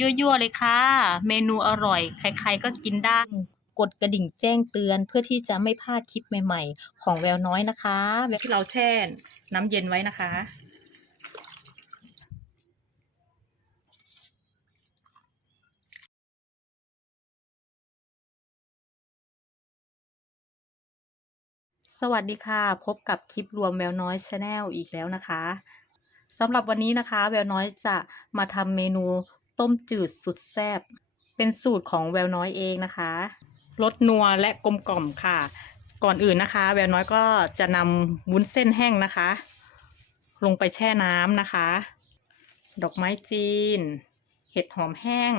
ยั่ว ๆ เลยค่ะ เมนูอร่อย ใคร ๆ ก็กินได้ กดกระดิ่งแจ้งเตือนเพื่อที่จะไม่พลาดคลิปใหม่ ๆ ของแววน้อยนะคะแที่เราแช่น้ำเย็นไว้นะคะ สวัสดีค่ะ พบกับคลิปรวมแววน้อยชาแนลอีกแล้วนะคะสำหรับวันนี้นะคะ แววน้อยจะมาทำเมนู ต้มจืดสุดแซ่บเป็นสูตรของแววน้อยเองนะคะรสนัวและกลมกล่อมค่ะ ก่อนอื่นนะคะ แววน้อยก็จะนำวุ้นเส้นแห้งนะคะ ลงไปแช่น้ำนะคะ ดอกไม้จีน เห็ดหอมแห้ง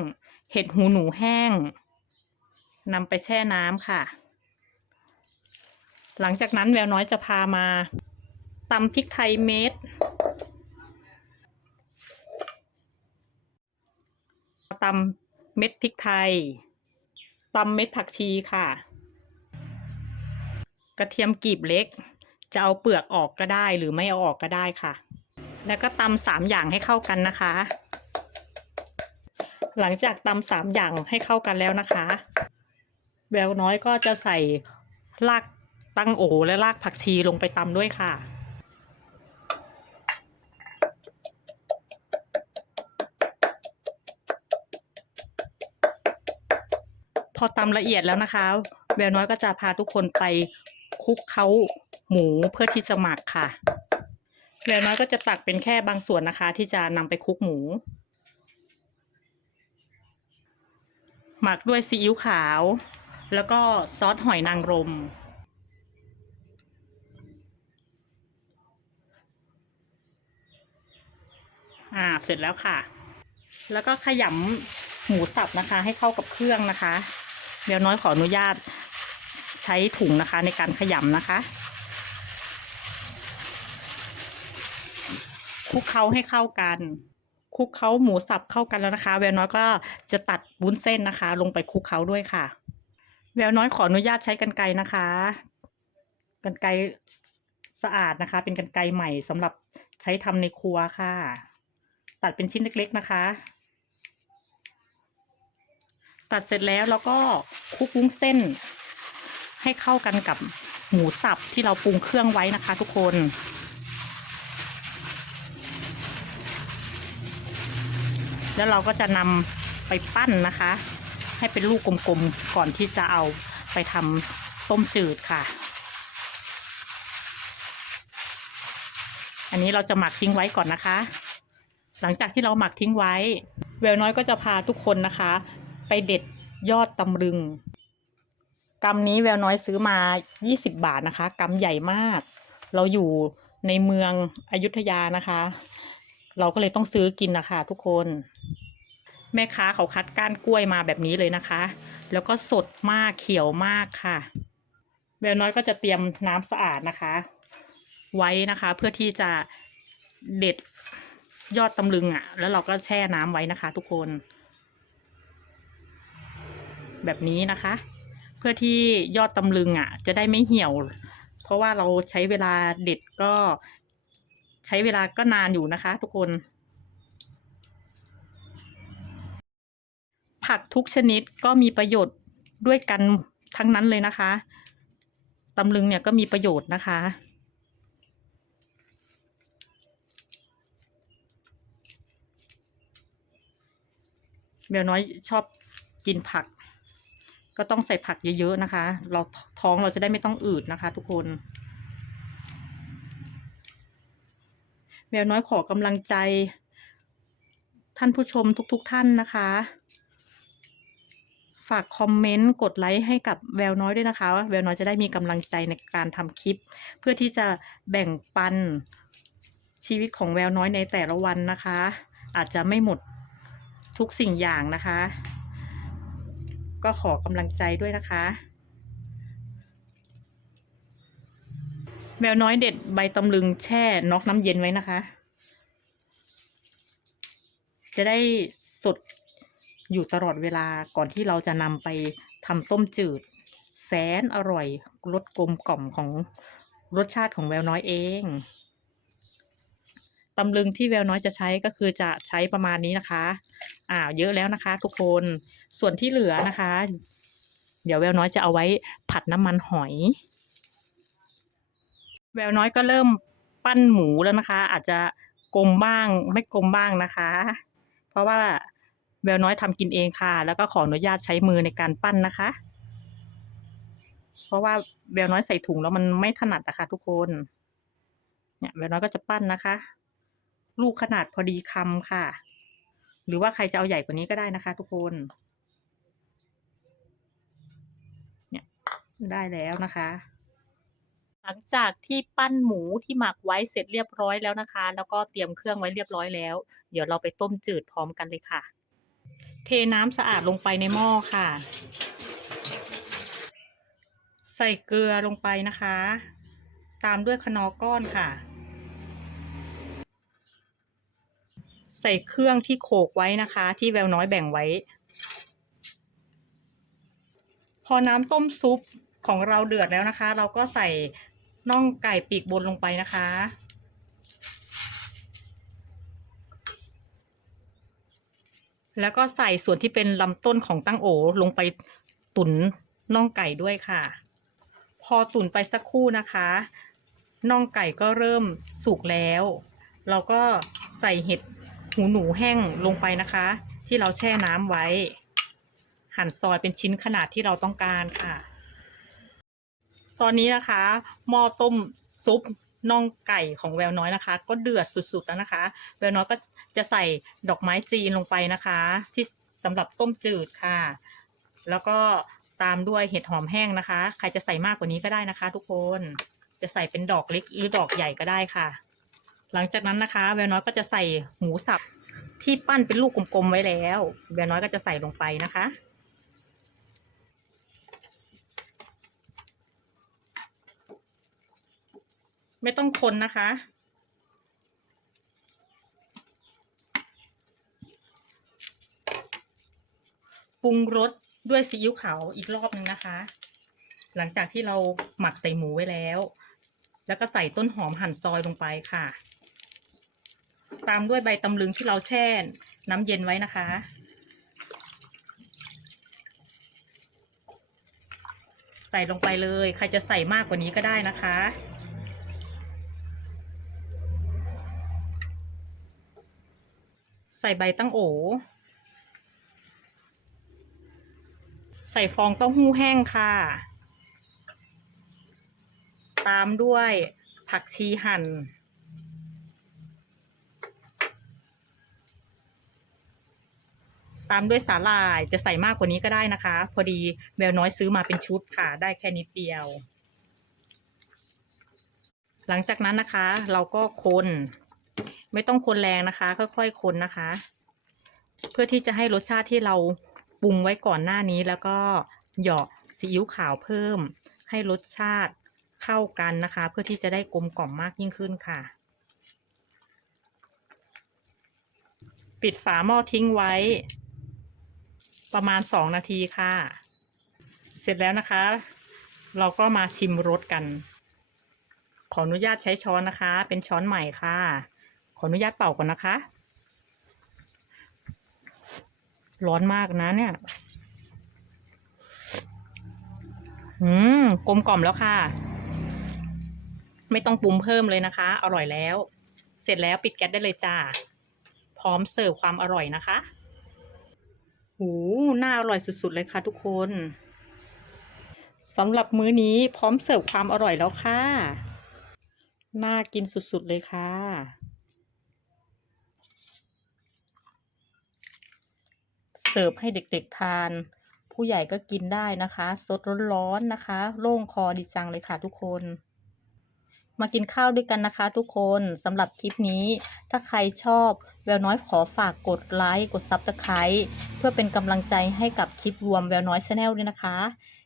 เห็ดหูหนูแห้งนำไปแช่น้ำค่ะ หลังจากนั้นแววน้อยจะพามาตำพริกไทยเม็ด ตำเม็ดพริกไทยตำเม็ดผักชีค่ะ กระเทียมกลีบเล็ก จะเอาเปลือกออกก็ได้หรือไม่เอาออกก็ได้ค่ะ แล้วก็ตำสามอย่างให้เข้ากันนะคะ หลังจากตำสามอย่างให้เข้ากันแล้วนะคะแววน้อยก็จะใส่รากตั้งโอและรากผักชีลงไปตำด้วยค่ะ อตำละเอียดแล้วนะคะ แววน้อยก็จะพาทุกคนไปคลุกเคล้าหมูเพื่อที่จะหมักค่ะ แววน้อยก็จะตักเป็นแค่บางส่วนนะคะ ที่จะนำไปคลุกหมู หมักด้วยซีอิ๊วขาว แล้วก็ซอสหอยนางรมอ่าเสร็จแล้วค่ะ แล้วก็ขยำหมูสับนะคะ ให้เข้ากับเครื่องนะคะ เดี๋ยวน้อยขออนุญาตใช้ถุงนะคะในการขยำนะคะคลุกเคล้าให้เข้ากันคลุกเคล้าหมูสับเข้ากันแล้วนะคะ แววน้อยก็จะตัดวุ้นเส้นนะคะ ลงไปคลุกเคล้าด้วยค่ะ แววน้อยขออนุญาตใช้กันไกรนะคะกันไกรสะอาดนะคะ เป็นกันไกรใหม่สำหรับใช้ทำในครัวค่ะ ตัดเป็นชิ้นเล็ก ๆ นะคะ ตัดเสร็จแล้วเราก็คลุกวุ้นเส้น ให้เข้ากันกับหมูสับที่เราปรุงเครื่องไว้นะคะ ทุกคน แล้วเราก็จะนำไปปั้นนะคะ ให้เป็นลูกกลมๆก่อนที่จะเอาไปทำต้มจืดค่ะ อันนี้เราจะหมักทิ้งไว้ก่อนนะคะ หลังจากที่เราหมักทิ้งไว้ แววน้อยก็จะพาทุกคนนะคะ ไปเด็ดยอดตำลึงกำนี้แววน้อยซื้อมา 20 บาทนะคะกำใหญ่มาก เราอยู่ในเมืองอยุธยานะคะ เราก็เลยต้องซื้อกินนะคะทุกคน แม่ค้าเขาคัดก้านกล้วยมาแบบนี้เลยนะคะ แล้วก็สดมากเขียวมากค่ะ แววน้อยก็จะเตรียมน้ำสะอาดนะคะ ไว้นะคะ เพื่อที่จะเด็ดยอดตำลึงอะ่ะ แล้วเราก็แช่น้ำไว้นะคะ ทุกคน แบบนี้นะคะ เพื่อที่ยอดตำลึงอะ่ะ จะได้ไม่เหี่ยว เพราะว่าเราใช้เวลาเด็ดก็ ใช้เวลาก็นานอยู่นะคะ ทุกคน ผักทุกชนิดก็มีประโยชน์ด้วยกันทั้งนั้นเลยนะคะตำลึงเนี่ยก็มีประโยชน์นะคะแมวน้อยชอบกินผัก ก็ต้องใส่ผักเยอะๆนะคะ เราท้องเราจะได้ไม่ต้องอืดนะคะ ทุกคนแมวน้อยขอกำลังใจ ท่านผู้ชมทุกๆทท่านนะคะ ฝากคอมเมนต์กดไลค์ให้กับแววน้อยด้วยนะคะแววน้อยจะได้มีกำลังใจในการทำคลิป เพื่อที่จะแบ่งปันชีวิตของแววน้อยในแต่ละวันนะคะ อาจจะไม่หมดทุกสิ่งอย่างนะคะ ก็ขอกำลังใจด้วยนะคะ แมวน้อยเด็ดใบตำลึงแช่น็อกน้ำเย็นไว้นะคะ จะได้สดอยู่ตลอดเวลาก่อนที่เราจะนำไปทำต้มจืด แสนอร่อยรสกลมกล่อมของรสชาติของแววน้อยเอง ตำลึงที่แววน้อยจะใช้ก็คือจะใช้ประมาณนี้นะคะอ่าเยอะแล้วนะคะ ทุกคนส่วนที่เหลือนะคะ เดี๋ยวแววน้อยจะเอาไว้ผัดน้ำมันหอย แววน้อยก็เริ่มปั้นหมูแล้วนะคะ อาจจะกลมบ้างไม่กลมบ้างนะคะ เพราะว่าแววน้อยทำกินเองค่ะ แล้วก็ขออนุญาตใช้มือในการปั้นนะคะ เพราะว่าแววน้อยใส่ถุงแล้วมันไม่ถนัดนะคะทุกคน เนี่ยแววน้อยก็จะปั้นนะคะ ลูกขนาดพอดีคำค่ะ หรือว่าใครจะเอาใหญ่กว่านี้ก็ได้นะคะ ทุกคน เนี่ยได้แล้วนะคะ หลังจากที่ปั้นหมูที่หมักไว้เสร็จเรียบร้อยแล้วนะคะ แล้วก็เตรียมเครื่องไว้เรียบร้อยแล้ว เดี๋ยวเราไปต้มจืดพร้อมกันเลยค่ะ เทน้ำสะอาดลงไปในหม้อค่ะ ใส่เกลือลงไปนะคะ ตามด้วยคนอก้อนค่ะ ส่เครื่องที่โขกไว้นะคะ ที่แววน้อยแบ่งไว้ พอน้ำต้มซุปของเราเดือดแล้วนะคะ เราก็ใส่น่องไก่ปีกบนลงไปนะคะ แล้วก็ใส่ส่วนที่เป็นลำต้นของตั้งโอลงไปตุ๋นน่องไก่ด้วยค่ะ พอตุ๋นไปสักครู่นะคะน่องไก่ก็เริ่มสุกแล้ว เราก็ใส่เห็ด หูหนูแห้งลงไปนะคะ ที่เราแช่น้ำไว้ หั่นซอยเป็นชิ้นขนาดที่เราต้องการค่ะ ตอนนี้นะคะหม้อต้มซุปน่องไก่ของแววน้อยนะคะ ก็เดือดสุดๆแล้วนะคะ แววน้อยก็จะใส่ดอกไม้จีนลงไปนะคะ ที่สำหรับต้มจืดค่ะ แล้วก็ตามด้วยเห็ดหอมแห้งนะคะ ใครจะใส่มากกว่านี้ก็ได้นะคะ ทุกคนจะใส่เป็นดอกเล็กหรือดอกใหญ่ก็ได้ค่ะ หลังจากนั้นนะคะแววน้อยก็จะใส่หมูสับที่ปั้นเป็นลูกกลมๆไว้แล้วแววน้อยก็จะใส่ลงไปนะคะ ไม่ต้องคนนะคะปรุงรสด้วยซีอิ๊วขาวอีกรอบนึงนะคะ หลังจากที่เราหมักใส่หมูไว้แล้ว แล้วก็ใส่ต้นหอมหั่นซอยลงไปค่ะ ตามด้วยใบตำลึงที่เราแช่น้ำเย็นไว้นะคะ ใส่ลงไปเลย ใครจะใส่มากกว่านี้ก็ได้นะคะ ใส่ใบตั้งโอใส่ฟองเต้าหู้แห้งค่ะ ตามด้วยผักชีหั่น ตามด้วยสาหร่ายจะใส่มากกว่านี้ก็ได้นะคะ พอดีแววน้อยซื้อมาเป็นชุดค่ะ ได้แค่นิดเดียว หลังจากนั้นนะคะ เราก็คนไม่ต้องคนแรงนะคะ ค่อยๆคนนะคะ เพื่อที่จะให้รสชาติที่เราปรุงไว้ก่อนหน้านี้แล้วก็เหยาะซีอิ๊วขาวเพิ่ม ให้รสชาติเข้ากันนะคะ เพื่อที่จะได้กลมกล่อมมากยิ่งขึ้นค่ะ ปิดฝาหม้อทิ้งไว้ ประมาณสองนาทีค่ะ เสร็จแล้วนะคะ เราก็มาชิมรสกัน ขออนุญาตใช้ช้อนนะคะ เป็นช้อนใหม่ค่ะ ขออนุญาตเป่าก่อนนะคะ ร้อนมากนะเนี่ย อืมกลมกล่อมแล้วค่ะ ไม่ต้องปรุงเพิ่มเลยนะคะ อร่อยแล้ว เสร็จแล้วปิดแก๊สได้เลยจ้า พร้อมเสิร์ฟความอร่อยนะคะ หู น่าอร่อยสุด ๆ เลยค่ะทุกคนสำหรับมื้อนี้พร้อมเสิร์ฟความอร่อยแล้วค่ะ น่ากินสุด ๆ เลยค่ะเสิร์ฟให้เด็ก ๆ ทาน ผู้ใหญ่ก็กินได้นะคะ สดร้อนๆนะคะ โล่งคอดีจังเลยค่ะทุกคน มากินข้าวด้วยกันนะคะทุกคนสำหรับคลิปนี้ ถ้าใครชอบแววน้อยขอฝากกดไลค์กดซับสไคร b ์เพื่อเป็นกำลังใจให้กับคลิปรวมแววน้อยชาแนลด้วยนะคะ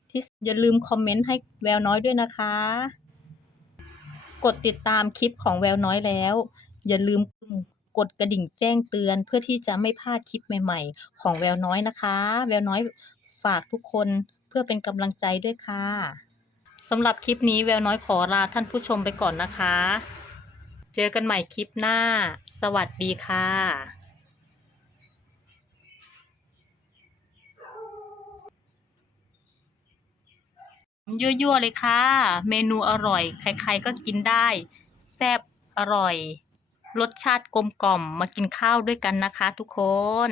ที่อย่าลืมคอมเมนต์ให้แววน้อยด้วยนะคะ กดติดตามคลิปของแววน้อยแล้ว อย่าลืมกดกระดิ่งแจ้งเตือน เพื่อที่จะไม่พลาดคลิปใหม่ ๆ ของแววน้อยนะคะ แววน้อยฝากทุกคนเพื่อเป็นกำลังใจด้วยค่ะ สำหรับคลิปนี้แววน้อยขอลาท่านผู้ชมไปก่อนนะคะ เจอกันใหม่คลิปหน้า สวัสดีค่ะยั่วๆเลยค่ะ เมนูอร่อย ใครๆก็กินได้ แซ่บอร่อย รสชาติกลมกล่อมมากินข้าวด้วยกันนะคะทุกคน